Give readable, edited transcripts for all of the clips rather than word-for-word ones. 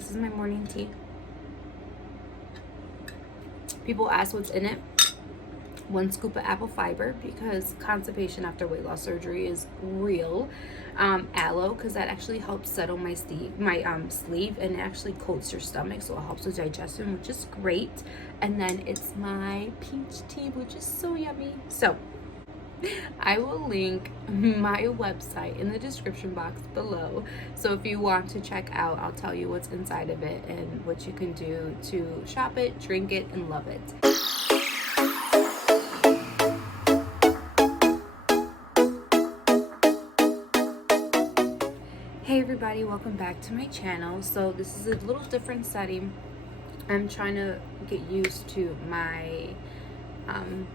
This is my morning tea. People ask what's in it. 1 scoop of apple fiber because constipation after weight loss surgery is real. Aloe, because that actually helps settle my sleeve and it actually coats your stomach, so it helps with digestion, which is great. And then it's my peach tea, which is so yummy. So I will link my website in the description box below. So if you want to check out, I'll tell you what's inside of it and what you can do to shop it, drink it, and love it. Hey everybody, welcome back to my channel. So this is a little different setting. I'm trying to get used to my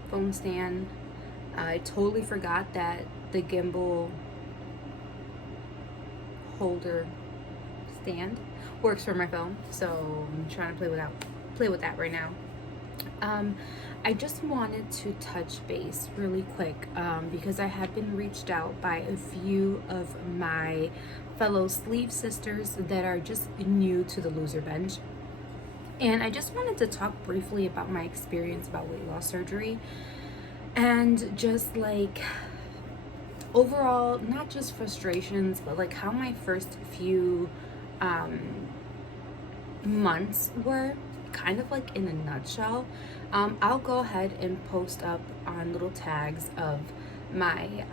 phone stand. I totally forgot that the gimbal holder stand works for my phone, so I'm trying to play with that right now. I just wanted to touch base really quick because I have been reached out by a few of my fellow sleeve sisters that are just new to the loser bench, and I just wanted to talk briefly about my experience about weight loss surgery and just like overall, not just frustrations, but like how my first few months were, kind of like in a nutshell. I'll go ahead and post up on little tags of my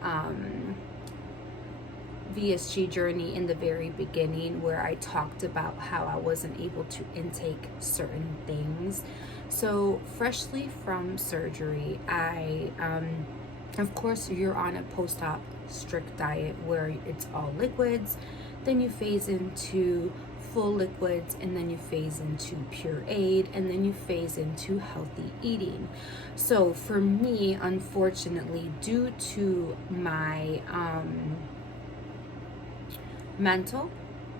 VSG journey in the very beginning, where I talked about how I wasn't able to intake certain things. So freshly from surgery, I of course you're on a post-op strict diet where it's all liquids, then you phase into full liquids, and then you phase into pureed, and then you phase into healthy eating. So for me, unfortunately, due to my mental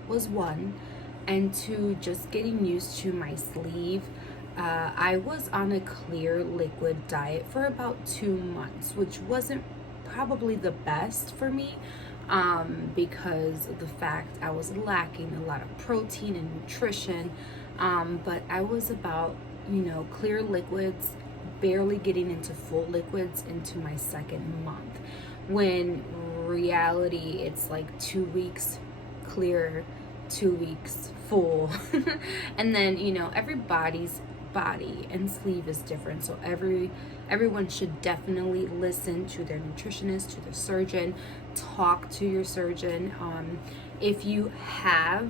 was one, and two, just getting used to my sleeve, I was on a clear liquid diet for about 2 months, which wasn't probably the best for me because of the fact I was lacking a lot of protein and nutrition, but I was about, clear liquids, barely getting into full liquids into my 2nd month, when reality it's like 2 weeks clear, 2 weeks full. And then everybody's body and sleeve is different, so everyone should definitely listen to their nutritionist, to the surgeon, talk to your surgeon. If you have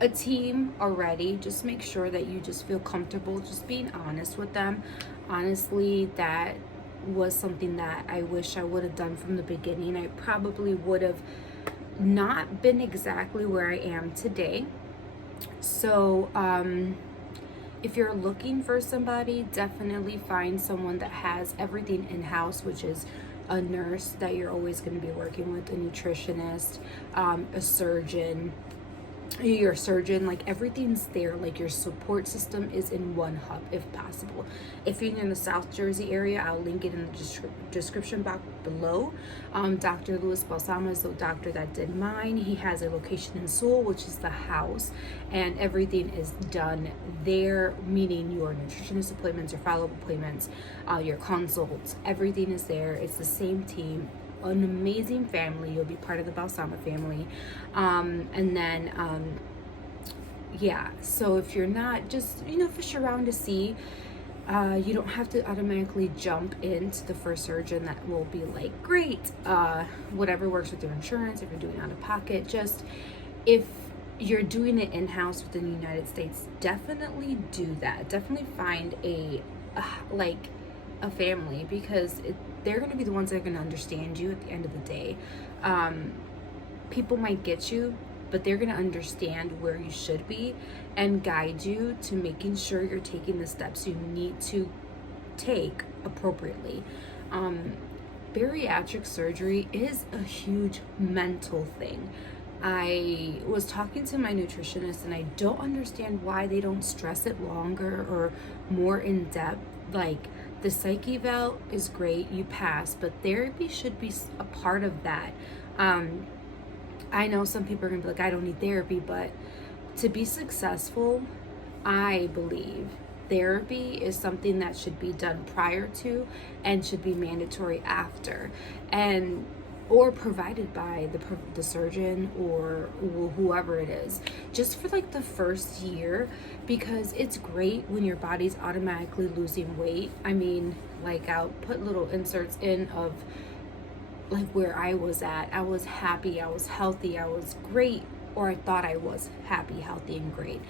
a team already, just make sure that you just feel comfortable just being honest with them. Honestly, that was something that I wish I would have done from the beginning. I probably would have not been exactly where I am today. So if you're looking for somebody, definitely find someone that has everything in-house, which is a nurse that you're always going to be working with, a nutritionist, a surgeon, your surgeon, like everything's there. Like your support system is in one hub if possible. If you're in the South Jersey area, I'll link it in the description box below. Dr. Balsama is the doctor that did mine. He has a location in Seoul, which is the house, and everything is done there, meaning your nutritionist appointments, your follow-up appointments, your consults, everything is there. It's the same team, an amazing family. You'll be part of the Balsama family. And then yeah, so if you're not, just fish around to see. You don't have to automatically jump into the first surgeon that will be like, great, whatever works with your insurance. If you're doing out of pocket, just if you're doing it in-house within the United States, definitely do that. Definitely find a family, because they're going to be the ones that are going to understand you at the end of the day. People might get you, but they're going to understand where you should be and guide you to making sure you're taking the steps you need to take appropriately. Bariatric surgery is a huge mental thing. I was talking to my nutritionist, and I don't understand why they don't stress it longer or more in depth. Like, the psych eval is great, you pass, but therapy should be a part of that. I know some people are gonna be like, I don't need therapy, but to be successful, I believe therapy is something that should be done prior to and should be mandatory after, and or provided by the surgeon or whoever it is, just for like the first year, because it's great when your body's automatically losing weight. I mean, like, I'll put little inserts in of like where I was at. I was happy, I was healthy, I was great, or I thought I was happy, healthy, and great.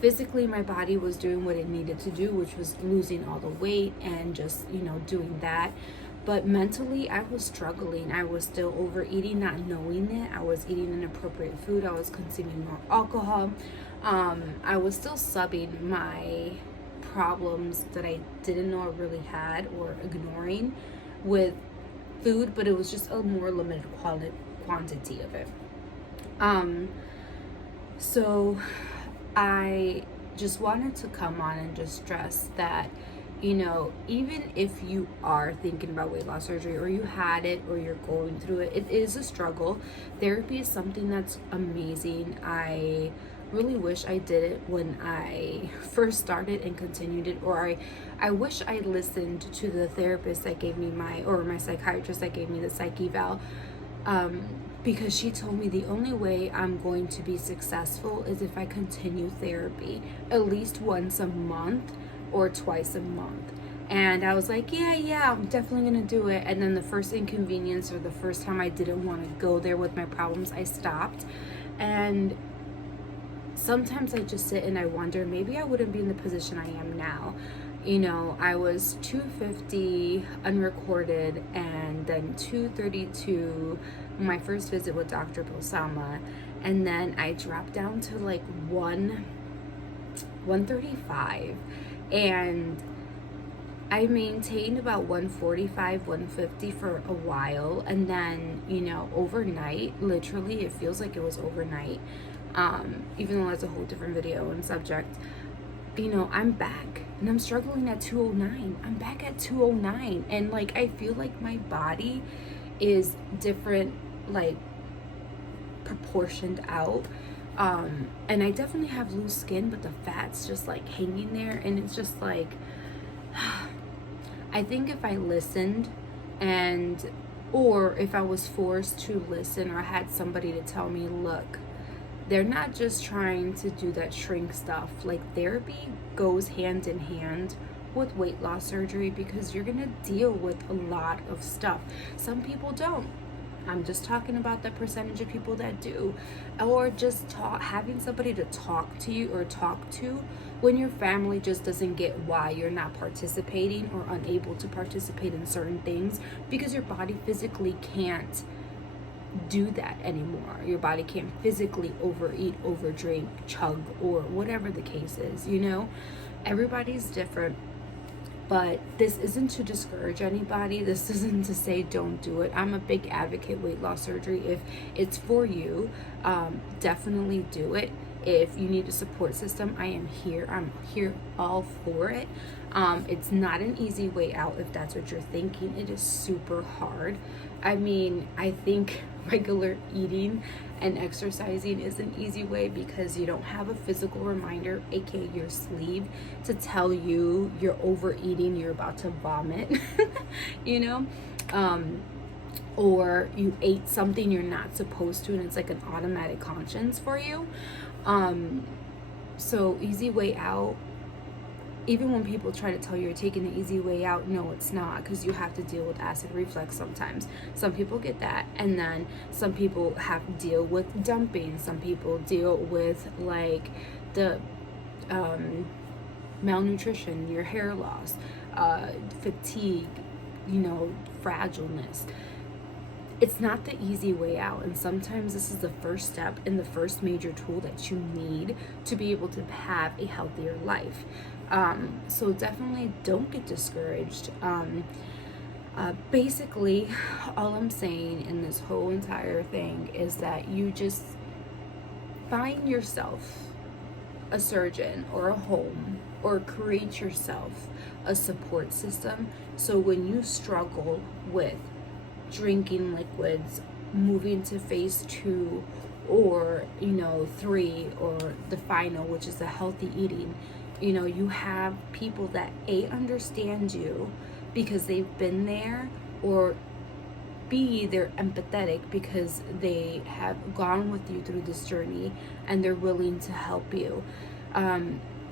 Physically, my body was doing what it needed to do, which was losing all the weight and just, doing that. But mentally, I was struggling. I was still overeating, not knowing it. I was eating inappropriate food. I was consuming more alcohol. I was still subbing my problems that I didn't know I really had, or ignoring, with food, but it was just a more limited quantity of it. So I just wanted to come on and just stress that, even if you are thinking about weight loss surgery, or you had it, or you're going through it, it is a struggle. Therapy is something that's amazing. I really wish I did it when I first started and continued it, or I wish I listened to the therapist that gave me my psychiatrist that gave me the psych eval, because she told me the only way I'm going to be successful is if I continue therapy at least once a month or twice a month. And I was like, yeah, I'm definitely gonna do it. And then the first inconvenience, or the first time I didn't want to go there with my problems, I stopped. And sometimes I just sit and I wonder, maybe I wouldn't be in the position I am now. I was 250 unrecorded, and then 232 my first visit with Dr. Balsama, and then I dropped down to like 135, and I maintained about 145, 150 for a while, and then, overnight, literally, it feels like it was overnight, even though that's a whole different video and subject, I'm back, and I'm struggling at 209. I'm back at 209, and like, I feel like my body is different, like, proportioned out, and I definitely have loose skin, but the fat's just like hanging there, and it's just like, I think if I listened, or if I was forced to listen, or had somebody to tell me, look, they're not just trying to do that shrink stuff. Like, therapy goes hand in hand with weight loss surgery, because you're gonna deal with a lot of stuff. Some people don't. I'm just talking about the percentage of people that do. Or just having somebody to talk to you, or talk to, when your family just doesn't get why you're not participating or unable to participate in certain things, because your body physically can't do that anymore. Your body can't physically overeat, overdrink, chug, or whatever the case is. Everybody's different. But this isn't to discourage anybody. This isn't to say don't do it. I'm a big advocate weight loss surgery. If it's for you, definitely do it. If you need a support system, I am here. I'm here all for it. It's not an easy way out if that's what you're thinking. It is super hard. I mean, I think regular eating and exercising is an easy way, because you don't have a physical reminder, aka your sleeve, to tell you you're overeating, you're about to vomit, or you ate something you're not supposed to, and it's like an automatic conscience for you. So easy way out, even when people try to tell you you're taking the easy way out, no, it's not, because you have to deal with acid reflux sometimes. Some people get that, and then some people have to deal with dumping. Some people deal with like the malnutrition, your hair loss, fatigue, fragileness. It's not the easy way out, and sometimes this is the first step and the first major tool that you need to be able to have a healthier life. So definitely don't get discouraged. Basically, all I'm saying in this whole entire thing is that you just find yourself a surgeon or a home, or create yourself a support system, so when you struggle with drinking liquids, moving to phase 2, or, you know, 3, or the final, which is the healthy eating. You know, you have people that understand you because they've been there, or B, they're empathetic because they have gone with you through this journey and they're willing to help you.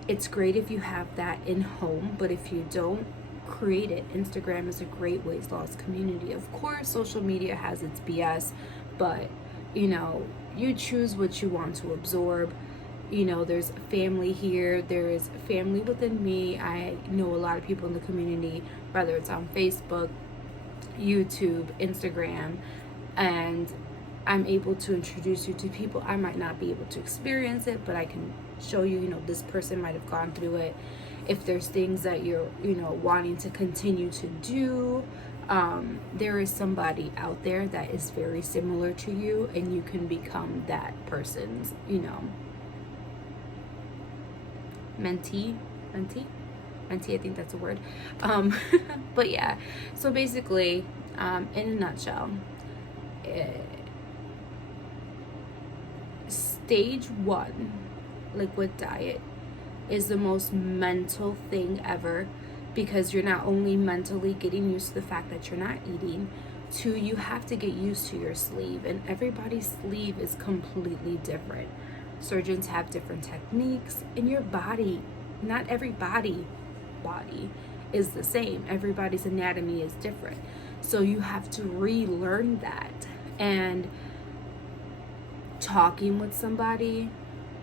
It's great if you have that in home, but if you don't, create it. Instagram is a great weight loss community. Of course, social media has its BS, but you know, you choose what you want to absorb. You know, there's family here, there is family within me. I know a lot of people in the community, whether it's on Facebook, YouTube, Instagram, and I'm able to introduce you to people. I might not be able to experience it, but I can show you, you know, this person might have gone through it. If there's things that you're, you know, wanting to continue to do, there is somebody out there that is very similar to you, and you can become that person's, you know, mentee, I think that's a word. But yeah, so basically, in a nutshell, stage 1 liquid diet is the most mental thing ever, because you're not only mentally getting used to the fact that you're not eating. 2, you have to get used to your sleeve, and everybody's sleeve is completely different. Surgeons have different techniques, and your body, not every body is the same. Everybody's anatomy is different. So you have to relearn that. And talking with somebody,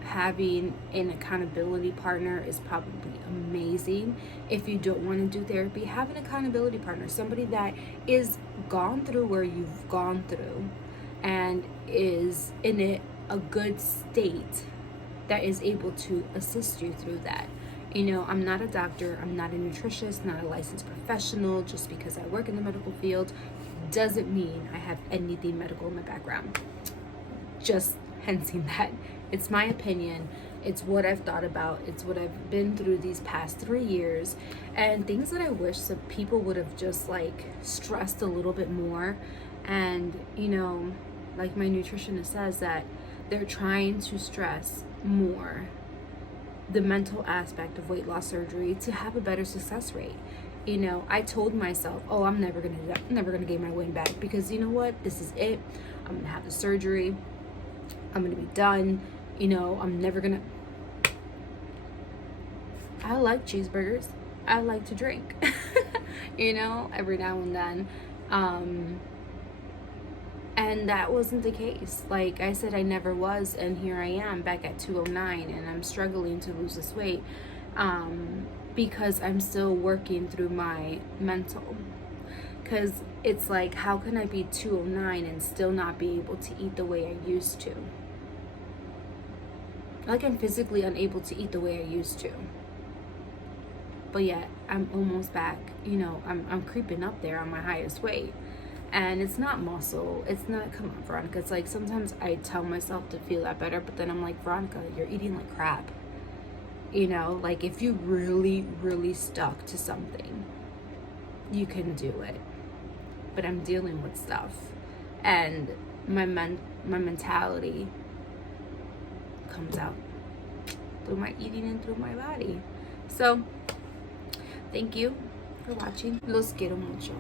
having an accountability partner is probably amazing. If you don't want to do therapy, have an accountability partner, somebody that is gone through where you've gone through and is in a good state, that is able to assist you through that. You know, I'm not a doctor, I'm not a nutritionist, not a licensed professional. Just because I work in the medical field doesn't mean I have anything medical in my background. Just hensing that. It's my opinion. It's what I've thought about. It's what I've been through these past 3 years, and things that I wish that people would have just like stressed a little bit more. And, you know, like my nutritionist says, that they're trying to stress more the mental aspect of weight loss surgery to have a better success rate. You know, I told myself, oh, I'm never gonna do that. I'm never gonna gain my weight back, because you know what? This is it. I'm gonna have the surgery. I'm gonna be done. You know, I'm never gonna. I like cheeseburgers. I like to drink. You know, every now and then. And that wasn't the case. Like I said, I never was, and here I am back at 209, and I'm struggling to lose this weight because I'm still working through my mental. Because it's like, how can I be 209 and still not be able to eat the way I used to? Like, I'm physically unable to eat the way I used to. But yet, I'm almost back. You know, I'm creeping up there on my highest weight. And it's not muscle. It's not, come on, Veronica. It's like, sometimes I tell myself to feel that better, but then I'm like, Veronica, you're eating like crap. You know, like, if you really, really stuck to something, you can do it. But I'm dealing with stuff. And my mentality comes out through my eating and through my body. So, thank you for watching. Los quiero mucho.